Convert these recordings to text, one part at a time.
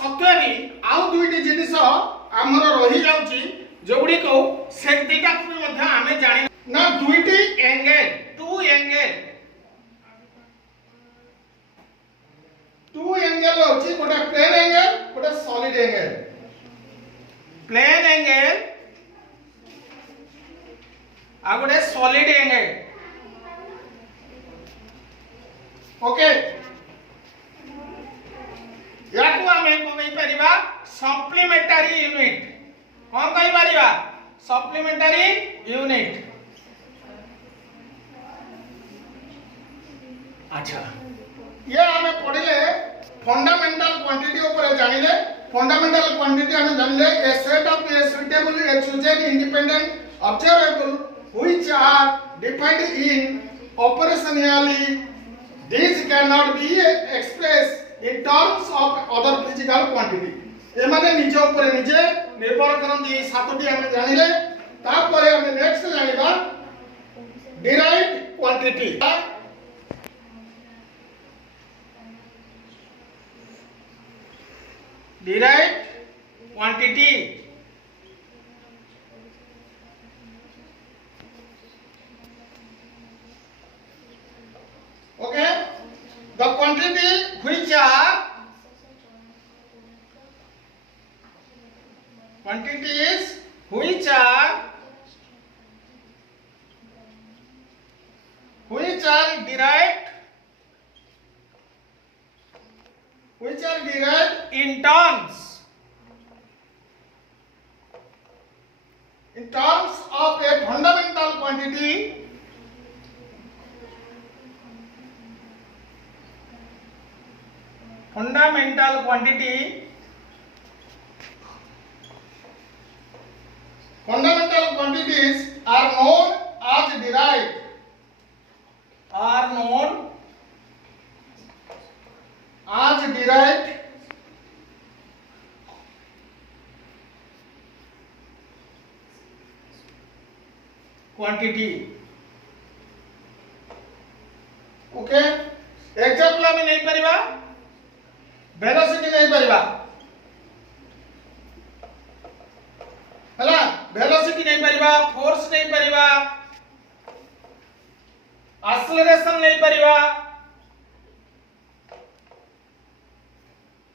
सत्वरी आउ दुईटी जिनिस आमर रही जाउची जोगुडी को से दुईटा को भी आमे जानि ना दुईटी एंगल टू एंगल होची गोटे प्लेन एंगल गोटे सॉलिड एंगल प्लेन एंगल आ गोटे सॉलिड एंगल ओके याकू आमे कहि परिबा सप्लीमेंटरी यूनिट कौन कहि परिबा सप्लीमेंटरी यूनिट अच्छा ये आमे पढिले फंडामेंटल क्वांटिटी ऊपर जानिले फंडामेंटल क्वांटिटी आमे जानिले a set of a suitable exchange independent observable which are defined in operationally these cannot be expressed in terms of other physical quantity एमाने निजे ऊपर निजे निर्भर करंती ए सातोटी आमे जानिले तापरे आमे नेक्स्ट जानिबा derived quantity derived quantity okay the quantity which are quantities which are derived in terms of a fundamental quantity fundamental quantities are known as derived quantity okay example हमें नहीं परिबा वेलोसिटी नहीं परिबा हला वेलोसिटी नहीं परिबा force नहीं परिबा acceleration नहीं परिबा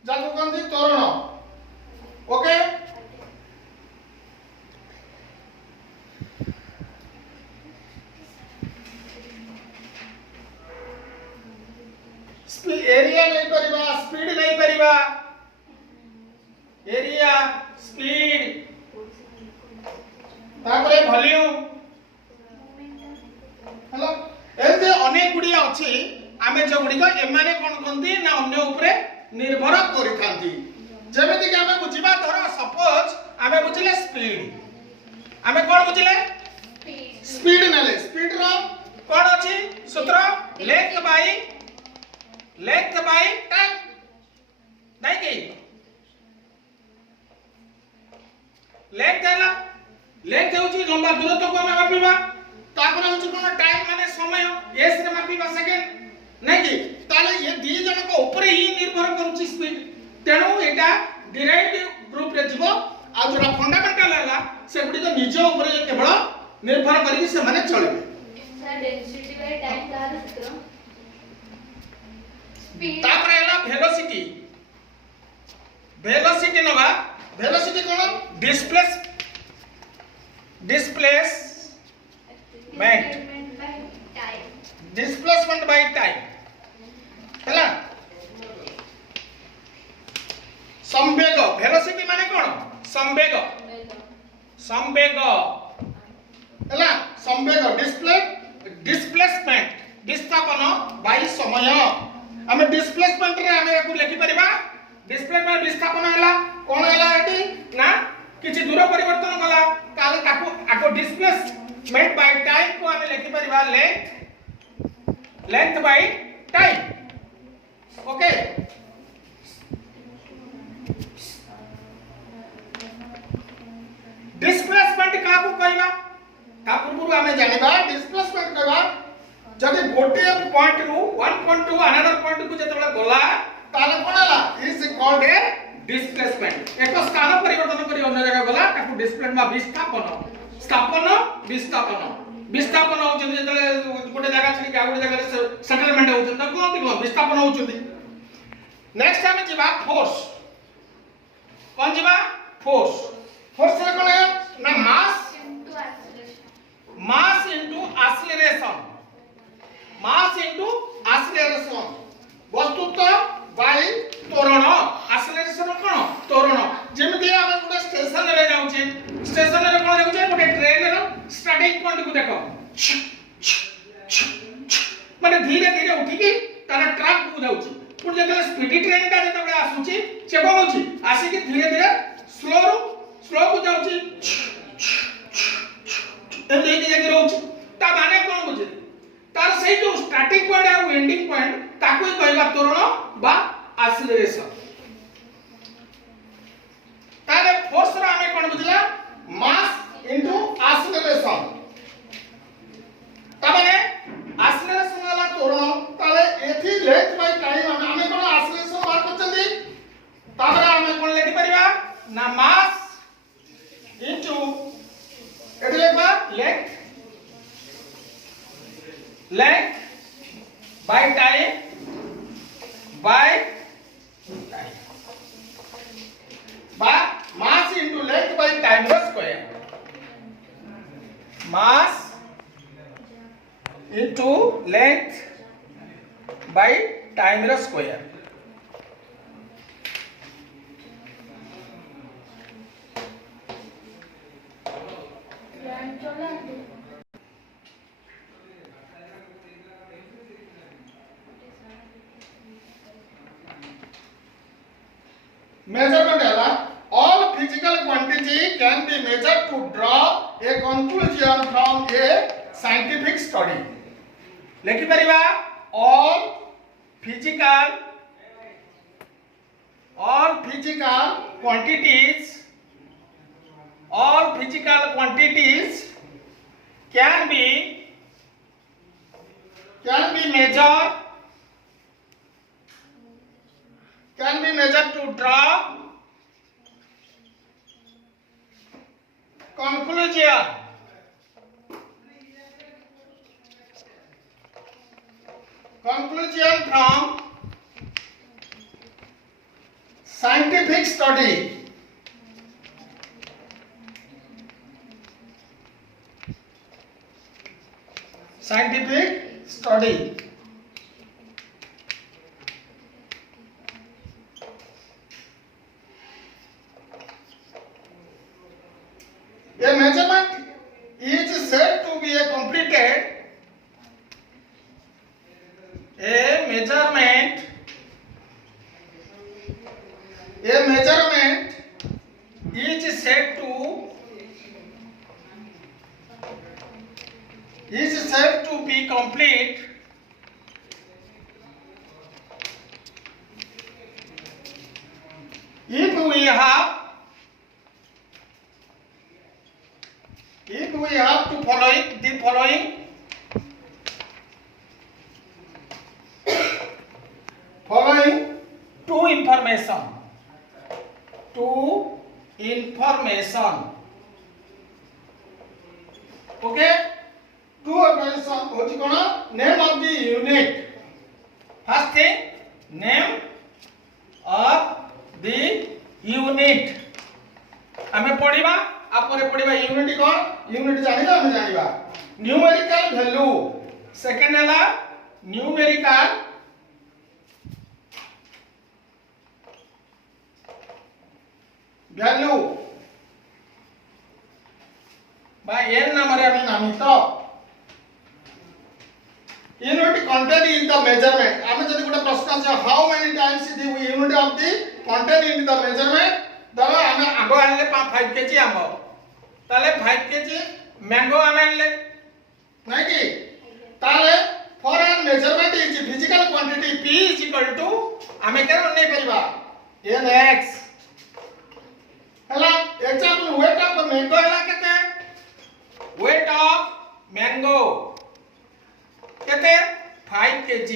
जाको कंदी त्वरण ओके एरिया नहीं परिबा स्पीड नहीं परिबा एरिया स्पीड तापरे वॉल्यूम हेलो एते अनेक गुडिया अछि आमे जो गुडी को एमाने कोन कोंती ना अन्य ऊपर निर्भर करि थांती जेमिति कि आमे बुझिबा धर सपोज आमे बुझिले स्पीड आमे कोन बुझिले स्पीड नेले स्पीड रो कोन अछि सूत्र लेंथ बाय टाइम नहीं कि लेंथ होची लंबा दूरत्व को हमें मापिबा तापर होची कोन टाइम माने समय एस रे मापिबा सेकेंड नहीं कि ताले ये दी जन को ऊपर ही निर्भर करूची स्पीड तेनु एटा डिराइव्ड ग्रुप रे जीवो आ जोरा फंडामेंटल हला से गुडी को निज ऊपर केवल निर्भर करी से माने चलबे सर डेंसिटी बाय टाइम का सूत्र तापर एला वेलोसिटी नबा velocity cone displacement by time हला संवेग वेलोसिटी माने कोन संवेग हला संवेग डिस्प्लेसमेंट विस्थापन बाय समय हमें डिस्प्लेसमेंट रे हमें को लिखि परिबा डिस्प्लेसमेंट विस्थापन हला कोन हला एटी ना किछि दूर परिवर्तन कला काले ताको आको डिस्प्लेसमेंट बाय टाइम को हमें लिखि परिबा length by time okay displacement का को कहबा ता पूर्व हमें जानिबा डिस्प्लेसमेंट कहबा जदि गोटे पॉइंट रु 1.2 अनदर पॉइंट को जेतबे गला ताले कोन हला इज कॉल्ड ए डिस्प्लेसमेंट एक स्थान परिवर्तन करी अन्य जगह गला ताकू डिस्प्लेसमेंट बा विस्थापन स्थापन विस्थापन विस्थापन होचन जेतले गोटे जगह छडी का गोटे जगह सेटलमेंट होचन त कोन विस्थापन होचन। नेक्स्ट हम जीवा फोर्स कौन जीवा फोर्स फोर्स रे कोन है ना mass into acceleration mass into acceleration वस्तुतः बाय त्वरण एक्सीलरेशन कोन त्वरण जेमिति हम गोटे स्टेशन रे जाउछे स्टेशन रे कोन जाउछे गोटे ट्रेन रो स्टार्टिंग पॉइंट को देखो माने धीरे धीरे उठी की तार ट्रैक को जाउछी पुन जेते स्पीड ट्रेन का जेते आसुची से कोन होची आसी की धीरे धीरे स्लो को जाउछी एते एक जगह रहउची ता माने कोन बुझे तार सही जो स्टार्टिंग पॉइंट है एंडिंग पॉइंट ताकू कहबा त्वरण बा एक्सीलरेशन। ताले फोर्स रा हमें कोन बुझला मास इनटू एक्सीलरेशन ता माने एक्सीलरेशन वाला त्वरण ताले एथि लेंथ बाय टाइम हमें कोन एक्सीलरेशन बार करछंदी ताबरा हमें कोन लेखि परिबा ना मास इनटू एथि लेखबा length by time by mass into length by time square mass into length by time square measurement है all physical quantity can be measured to draw a conclusion from a scientific study लेखि परिबा all physical quantities can be measured to draw conclusion from scientific study A measurement is said to be completed. A measurement is said to be complete if we have to following two information okay two information होची कोन name of the unit first thing name of the unit हमें पढ़िबा आपरे पढ़िबा unit कोन unit जानिबा हम जानिबा numerical value second हला numerical value by n number আমি নামিত unit contained in the measurement আমি যদি গোটা প্রশ্ন আছে how many times the unit of the contained in the measurement ধরো আমি আগে আনলে 5 কেজি আম তাহলে 5 কেজি ম্যাঙ্গো আমি আনলে নাই কি তাহলে for an measurement is physical quantity p is equal to আমি কেন নেই পারিবা nx হলা एग्जांपल weight of mango हला केते weight of mango केते 5 kg